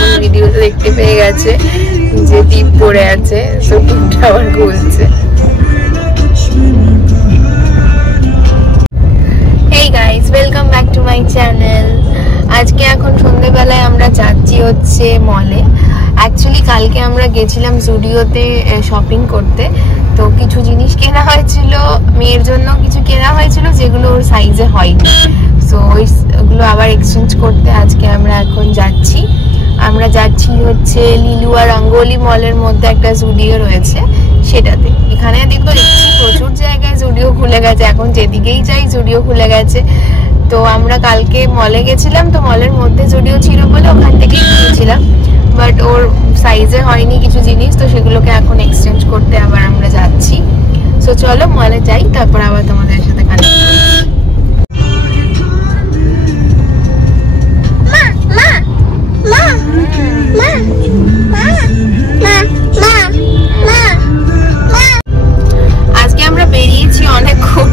এখন ভিডিওতে দেখতে পেয়ে গেছে যে টিপ পড়ে আছে, সো টিপটা আবার খুলছে। Hey guys, welcome back to my channel. আজকে এখন সন্ধ্যেবেলায় আমরা যাচ্ছি হচ্ছে মলে। অ্যাকচুয়ালি কালকে আমরা গেছিলাম জুডিওতে শপিং করতে, তো কিছু জিনিস কেনা হয়েছিল, মেয়ের জন্য কিছু কেনা হয়েছিল যেগুলো ওর সাইজে হয়নি, সো ওইগুলো আবার এক্সচেঞ্জ করতে আজকে আমরা এখন যাচ্ছি। আমরা যাচ্ছি হচ্ছে লিলুয়া রঙ্গোলি মলের মধ্যে একটা জুডিও রয়েছে সেটাতে। এখানে দেখছি প্রচুর জায়গায় জুডিও খুলে গেছে, এখন যেদিকেই যাই জুডিও খুলে গেছে। তো আমরা কালকে মলে গেছিলাম, তো মলের মধ্যে জুডিও ছিল বলে ওখান থেকেই কিনেছিলাম, বাট ওর সাইজে হয়নি কিছু জিনিস, তো সেগুলোকে এখন এক্সচেঞ্জ করতে আবার আমরা যাচ্ছি। সো চলো মলে যাই, তারপর আবার তোমাদের সাথে কানেক্ট করছি। আজকে আমরা বেরিয়েছি অনেকক্ষণ,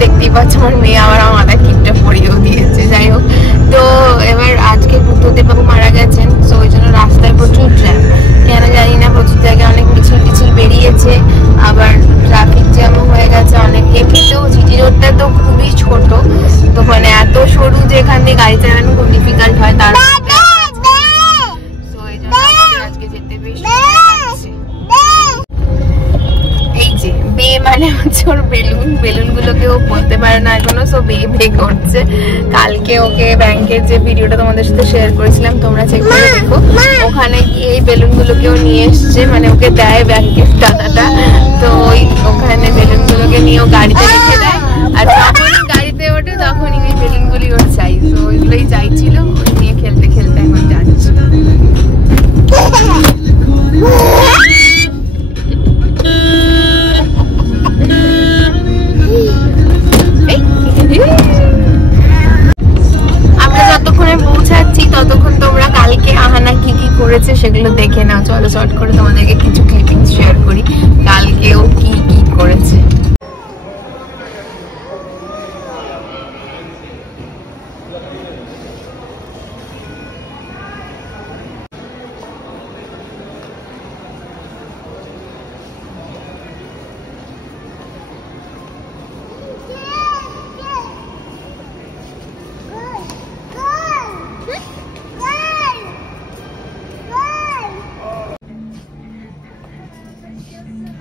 দেখতেই পাচ্ছ আমার মেয়ে আবার আমার মাথায় টিপটা পরিয়েও দিয়েছে। যাই হোক, তো এবার আজকে বুদ্ধদেব বাবু মারা গেছেন, তো ওই জন্য রাস্তায় প্রচুর জ্যাম, কেন জানি না, প্রচুর জায়গায় অনেক মিছিল টিছিল বেরিয়েছে, আবার ট্রাফিক জ্যামও হয়ে গেছে অনেক। এমনিতেও জিটি রোডটা তো খুবই ছোট, তো মানে এত সরু যে এখান দিয়ে গাড়ি চালানো খুব ডিফিকাল্ট হয়, তার আজকে যেতে বেশ এই যে বে মানে হচ্ছে ওর বেলুন গুলোকে ও বলতে পারে না এখনো, সো বে বে করছে। কালকে ওকে ব্যাংকের যে ভিডিওটা তোমাদের সাথে শেয়ার করেছিলাম, তোমরা চেক করে দেখো, ওখানে গিয়ে এই বেলুন গুলোকেও নিয়ে এসছে, মানে ওকে দেয় ব্যাংকের টাকাটা, তো ওই ওখানে বেলুন গুলোকে নিয়ে ও গাড়িতে রেখে দেয়, আর যখনই গাড়িতে ওঠে তখনই ওই বেলুন গুলি ওর চাই, তো ওইগুলোই চাইছিল, ওই নিয়ে খেলতে খেলতে এখন যাচ্ছে। আমরা যতক্ষণে পৌঁছাচ্ছি ততক্ষণ তোমরা কালকে আহানা কি কি করেছে সেগুলো দেখে নাও। চলো শর্ট করে তোমাদেরকে কিছু ক্লিপিংস শেয়ার করি কালকে ও কি কি করেছে।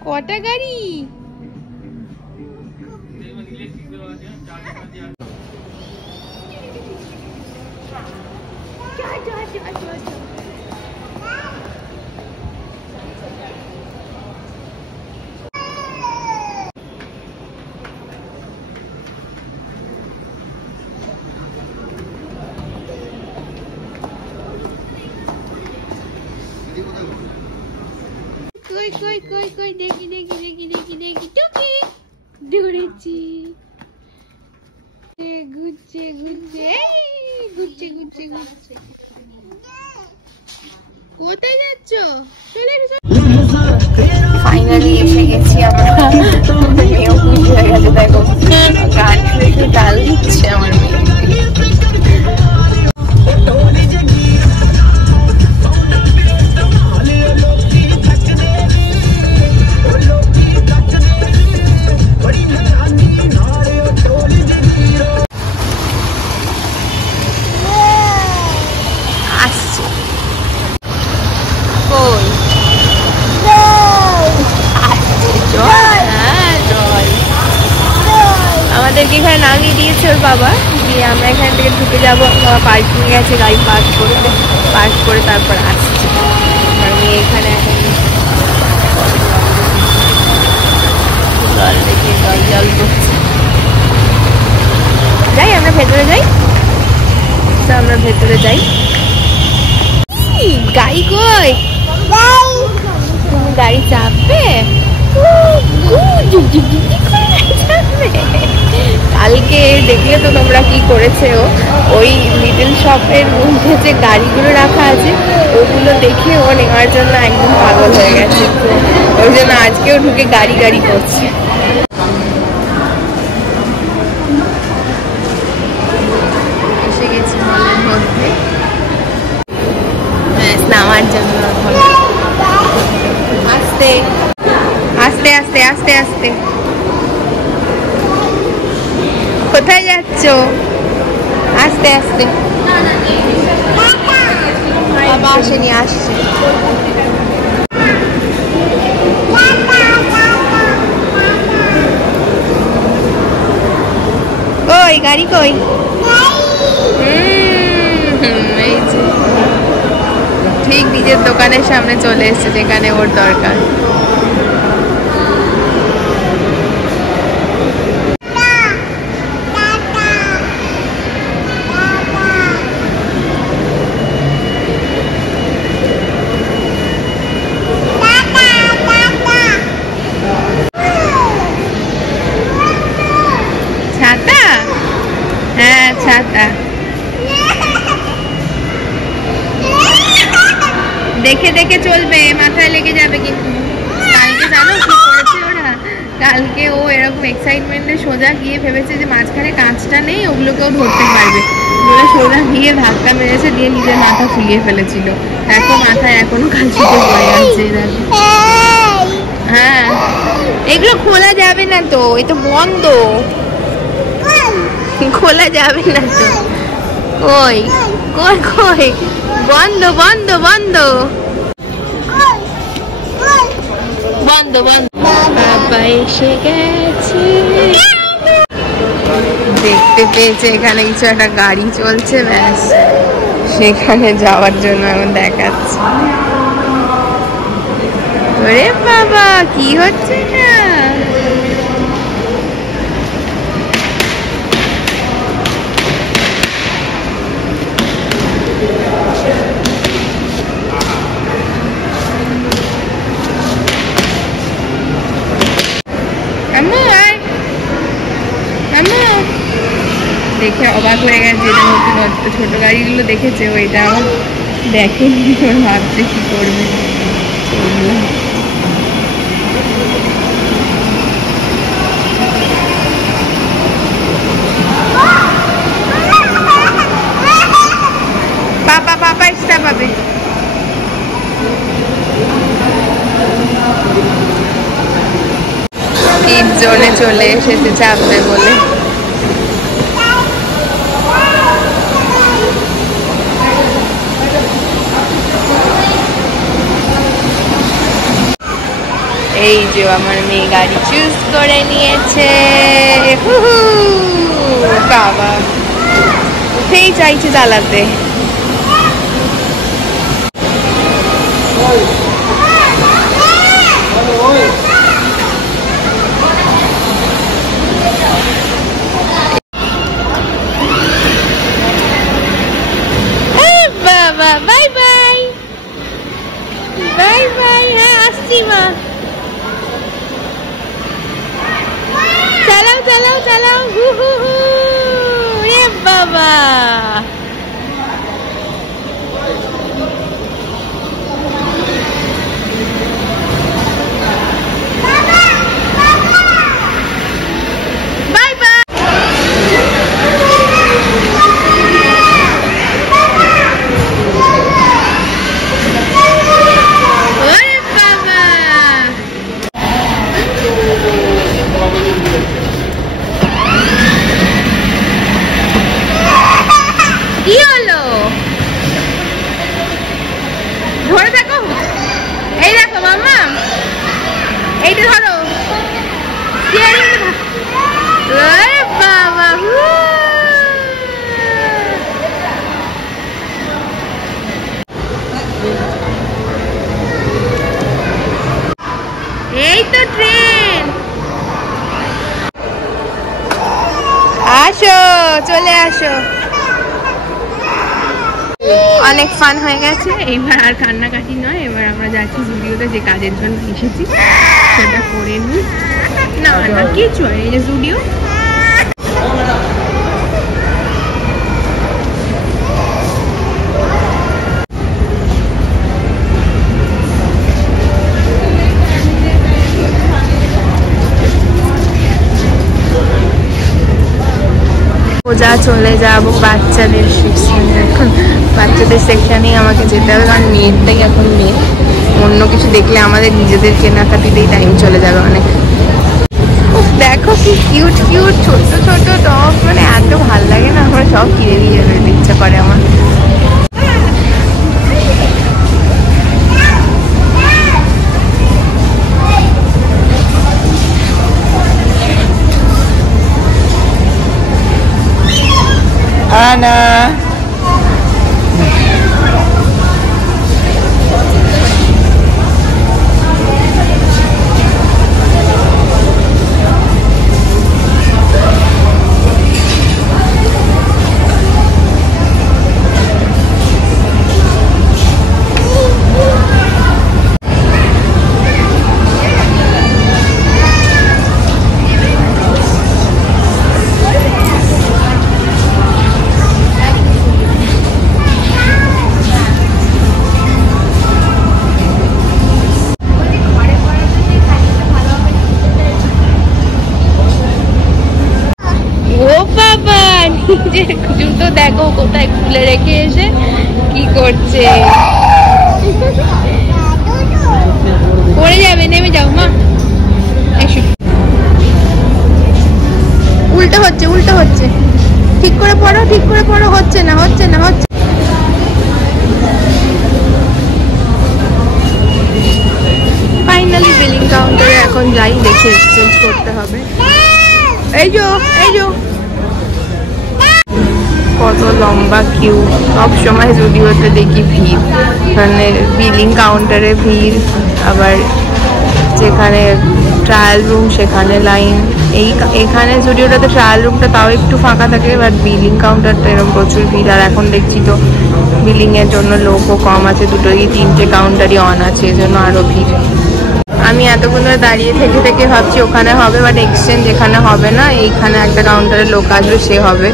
কটা গাড়ি? কই কই কই কই দেখি দেখি দেখি দেখি দেখি টুকি দৌড়েছি, ঘুরছে ঘুরছে ঘুরছে ঘুরছে ঘুরছে। কোথায় যাচ্ছ? চলে ফাইনালি এসে গেছি আমরা। মেয়েও খুশি হয়ে গেছে, দেখো গান শুনে তাল দিচ্ছে আমার মেয়ে। আমাদেরকে এখানে নামিয়ে দিয়েছে ওর বাবা, দিয়ে আমরা এখান থেকে ঢুকে যাবো। বাবা পার্কিং গেছে, গাড়ি পার্ক করে তারপর আসছে। আমি এখানে এখন জল দেখে জল করছে। যাই আমরা ভেতরে যাই, তো আমরা ভেতরে যাই। গাড়ি কই? তুমি গাড়ি চাপবে? কালকে দেখলে তো তোমরা কি করেছে, ওই লিটল শপের মধ্যে যে গাড়িগুলো রাখা আছে ওগুলো দেখে ও নেওয়ার জন্য একদম পাগল হয়ে গেছে, তো ওই জন্য আজকেও ঢুকে গাড়ি গাড়ি করছে। এসে গেছি মলের মধ্যে, ব্যাস মার জন্য আস্তে আস্তে আস্তে আস্তে আস্তে। কোথায় যাচ্ছ? আস্তে আস্তে। বাবা আসেনি, আসছে। কই গাড়ি কই? এই যে ঠিক নিজের দোকানের সামনে চলে এসেছে যেখানে ওর দরকার। ছাতা? হ্যাঁ ছাতা। দেখে দেখে চলবে, মাথায় লেগে যাবে কিন্তু। কালকে জানো কি করেছে ওরা? কালকে ও এরকম এক্সাইটমেন্টে সোজা গিয়ে ভেবেছে যে মাঝখানে কাঁচটা নেই, ওগুলোকেও ধরতে পারবে বলে সোজা গিয়ে ধাক্কা মেরেছে, দিয়ে নিজের মাথা ফুলিয়ে ফেলেছিল। দেখো মাথায় এখনো কাঁচিতে পড়ে আছে। হ্যাঁ এগুলো খোলা যাবে না তো, এ তো বন্ধ, খোলা যাবে না তো। ওই কই কই, বন্ধ বন্ধ বন্ধ বন্ধ বন্ধ। বাবা এসে গেছে, দেখতে পেয়েছে এখানে কিছু একটা গাড়ি চলছে, ব্যাস সেখানে যাওয়ার জন্য এখন দেখাচ্ছে। ওরে বাবা কি হচ্ছে না? দেখে অবাক হয়ে গেছে, এটা নতুন ছোট গাড়িগুলো দেখেছে, ওইটা দেখেনি, ভাবছে কি করবে। পাপা পাপা এক্সট্রা পাবে। কিড জোনে চলে এসেছে চাপবে বলে। এই যে আমার মেয়ে গাড়ি চুজ করে নিয়েছে, বাবা উঠেই চাইছে চালাতে। বাবা বাই বাই বাই বাই। হ্যাঁ আসছি মা, চালাও চালাও চালাও। হু হু হু, এ বাবা বাই বাই। ওরে বাবা কি হলো? ধরে দেখো, এই দেখো মামা, এইটা ধরো। বাবা এই তো ট্রেন, আসো চলে আসো। অনেক ফান হয়ে গেছে, এইবার আর কান্নাকাটি নয়। এবার আমরা যাচ্ছি জুডিওতে, যে কাজের জন্য এসেছি সেটা করে নিই। না না কিছু হয়, এই যে জুডিও। সোজা চলে যাবো বাচ্চাদের সেকশনে। এখন বাচ্চাদের সেকশনেই আমাকে যেতে হবে, কারণ মেয়েরটাই এখন মেয়ে। অন্য কিছু দেখলে আমাদের নিজেদের কেনাকাটিতেই টাইম চলে যাবে অনেক। দেখো কি কিউট কিউট ছোট ছোট টপ, মানে এত ভাল লাগে না, আমার সব কিনে নিয়ে যেতে ইচ্ছা করে আমার। Ana. জুতো দেখো কোথায় খুলে রেখে এসে কি করছে, পড়ে যাবে, নেমে যাও মা। উল্টো হচ্ছে উল্টো হচ্ছে, ঠিক করে পড়ো ঠিক করে পড়ো, হচ্ছে না হচ্ছে না হচ্ছে। ফাইনালি বিলিং কাউন্টারে এখন যাই, দেখে এক্সচেঞ্জ করতে হবে। এই যো কত লম্বা কিউ, সব সময় জুডিওতে দেখি ভিড়, মানে বিলিং কাউন্টারে ভিড়, আবার যেখানে ট্রায়াল রুম সেখানে লাইন। এখানে জুডিওটাতে ট্রায়াল রুমটা তাও একটু ফাঁকা থাকে, বাট বিলিং কাউন্টারটা এরকম প্রচুর ভিড়। আর এখন দেখছি তো বিলিংয়ের জন্য লোকও কম আছে, দুটোই 3টে কাউন্টারই অন আছে, এই জন্য আরও ভিড়। আমি এতক্ষণ ধরে দাঁড়িয়ে থেকে ভাবছি ওখানে হবে, বাট এক্সচেঞ্জ এখানে হবে না, এইখানে একটা কাউন্টারে লোক আসবে, সে হবে।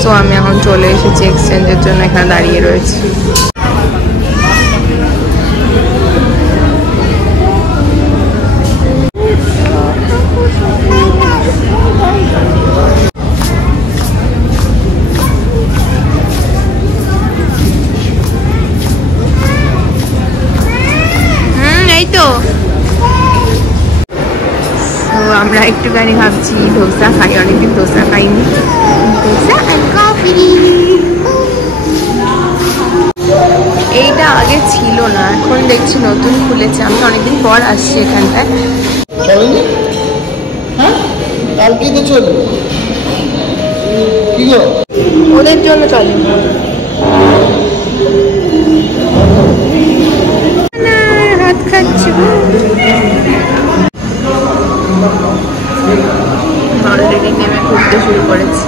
সো আমি এখন চলে এসেছি এক্সচেঞ্জের জন্য, এখানে দাঁড়িয়ে রয়েছি। এই তো আমরা একটুখানি ভাবছি ধোসা খাই, অনেকদিন ধোসা খাইনি। ধোসা আর কফি। এইটা আগে ছিল না, এখন দেখছি নতুন খুলেছে। আমি অনেকদিন পর আসছি এখানটায়। ওদের জন্য চলে ভাত খাচ্ছি। অলরেডি নেমে ঘুরতে শুরু করেছি।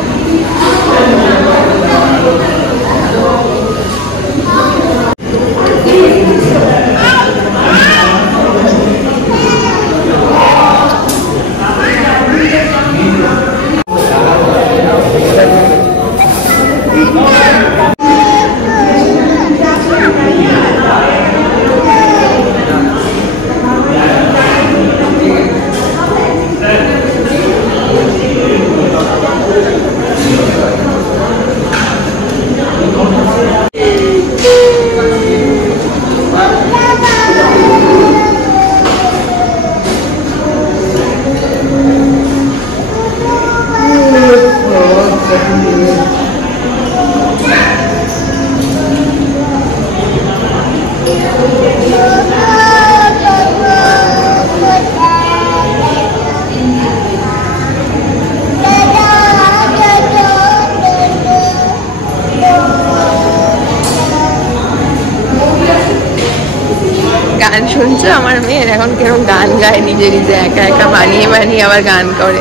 গান শুনছো? আমার মেয়ের এখন কেরম গান গায়, নিজে নিজে একা একা বানিয়ে বানিয়ে আবার গান করে।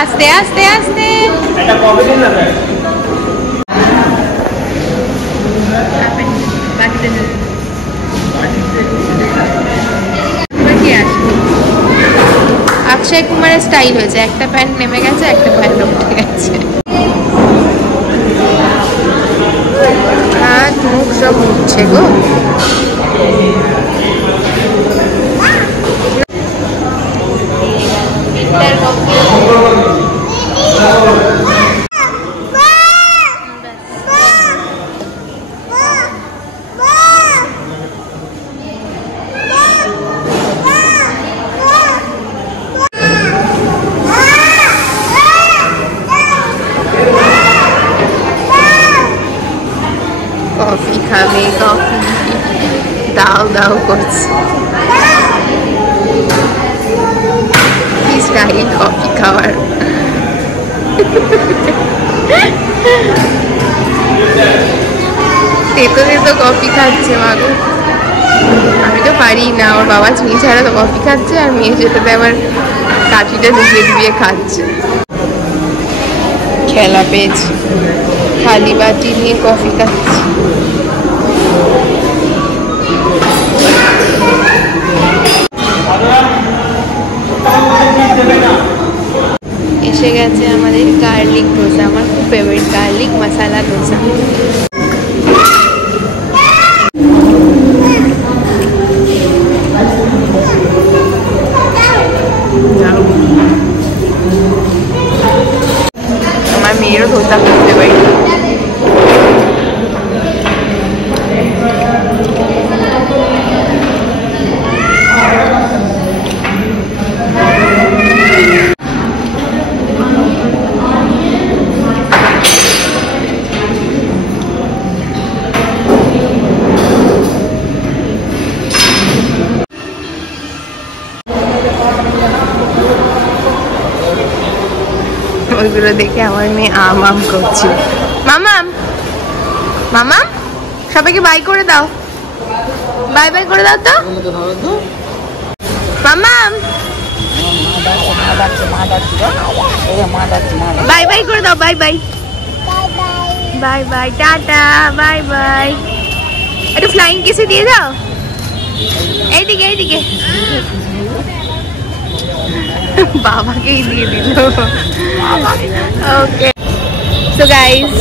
আস্তে আস্তে আস্তে অক্ষয় কুমারের স্টাইল হয়েছে, একটা প্যান্ট নেমে গেছে, একটা প্যান্ট উঠে গেছে। হাত মুখ সব উঠছে গো। খাবে কফি, দাও দাও করছে। কি স্টাইল কফি খাওয়ার। তেতো তেতো কফি খাচ্ছে মাগো। আমি তো পারি না, ওর বাবা চিনি ছাড়া তো কফি খাচ্ছে, আর মেয়ে যেটাতে আবার কাঠিটা ডুবিয়ে ডুবিয়ে খাচ্ছে। খেলা পেয়েছি, খালি বাটি নিয়ে কফি খাচ্ছি। এসে গেছে আমাদের গার্লিক ডোসা, আমার খুব ফেভারিট গার্লিক মশালা ডোসা। আমার মেয়েরও ডোসা খুব ফেভারিট। ওইগুলো দেখে আমার মেয়ে আম আম করছে। মামাম মামাম সবাইকে বাই করে দাও, বাই বাই করে দাও তো মামাম, বাই বাই করে দাও, bye bye bye bye tata bye bye. একটু ফ্লাইং কিসে দিয়ে দাও, এইদিকে এইদিকে। বাবাকেই দিয়ে দিল। ওকে তো গাইস,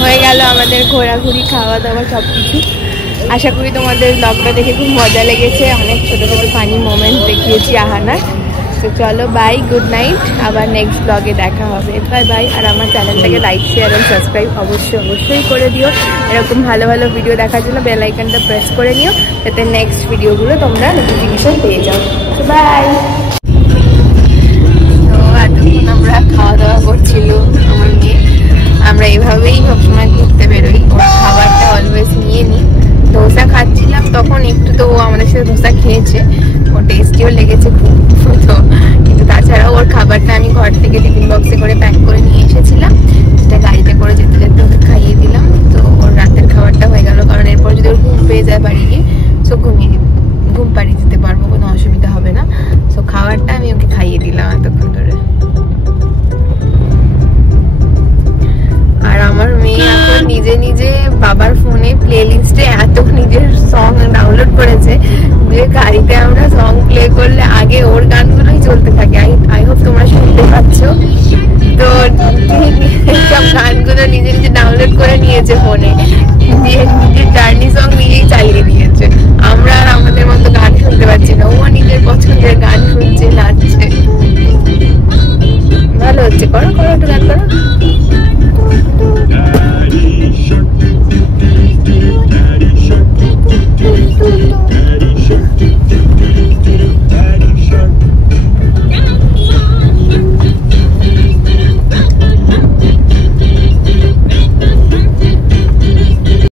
হয়ে গেল আমাদের ঘোরাঘুরি, খাওয়া দাওয়া সব কিছু। আশা করি তোমাদের ব্লগটা দেখে খুব মজা লেগেছে। অনেক ছোটো ছোটো ফানি মোমেন্ট দেখিয়েছি আহানার। তো চলো বাই, গুড নাইট, আবার নেক্সট ব্লগে দেখা হবে। Bye bye. আর আমার চ্যানেলটাকে লাইক শেয়ার এবং সাবস্ক্রাইব অবশ্যই করে দিও। এরকম ভালো ভালো ভিডিও দেখার জন্য বেল আইকনটা প্রেস করে নিও, যাতে নেক্সট ভিডিওগুলো তোমরা নোটিফিকেশন পেয়ে যাও। তো বাই। এতক্ষণ আমরা খাওয়া দাওয়া করছিল আমার মেয়ে। আমরা এইভাবেই সবসময় ঘুরতে বেরোই, ওর খাবারটা অলওয়েজ নিয়ে নিই। ধোসা খাচ্ছিলাম তখন একটু, তো ও আমাদের সাথে ধোসা খেয়েছে, ওর টেস্টিও লেগেছে খুব। তো কিন্তু তাছাড়াও ওর খাবারটা আমি ঘর থেকে টিফিন বক্সে করে প্যাক করে নিয়ে এসেছিলাম, সেটা গাড়িতে করে যেতে যেতে ওকে খাইয়ে দিলাম। তো ওর রাতের খাবারটা হয়ে গেল, কারণ এরপর যদি ওর ঘুম পেয়ে যায় বাড়ি গিয়ে, সো ঘুম পাড়িয়ে দিতে পারবো, কোনো অসুবিধা হবে না। সো খাবারটা আমি ওকে খাইয়ে দিলাম এতক্ষণ ধরে। আর আমার মেয়ে এখন নিজে নিজে বাবার ফোনে প্লে লিস্টে এত নিজের সং ডাউনলোড করেছে যে গাড়িতে আমরা সং প্লে করলে আগে ওর গানগুলোই চলতে থাকে। আই হোপ তোমরা শুনতে পাচ্ছ। তো সব গানগুলো নিজে নিজে ডাউনলোড করে নিয়েছে ফোনে, দিয়ে নিজে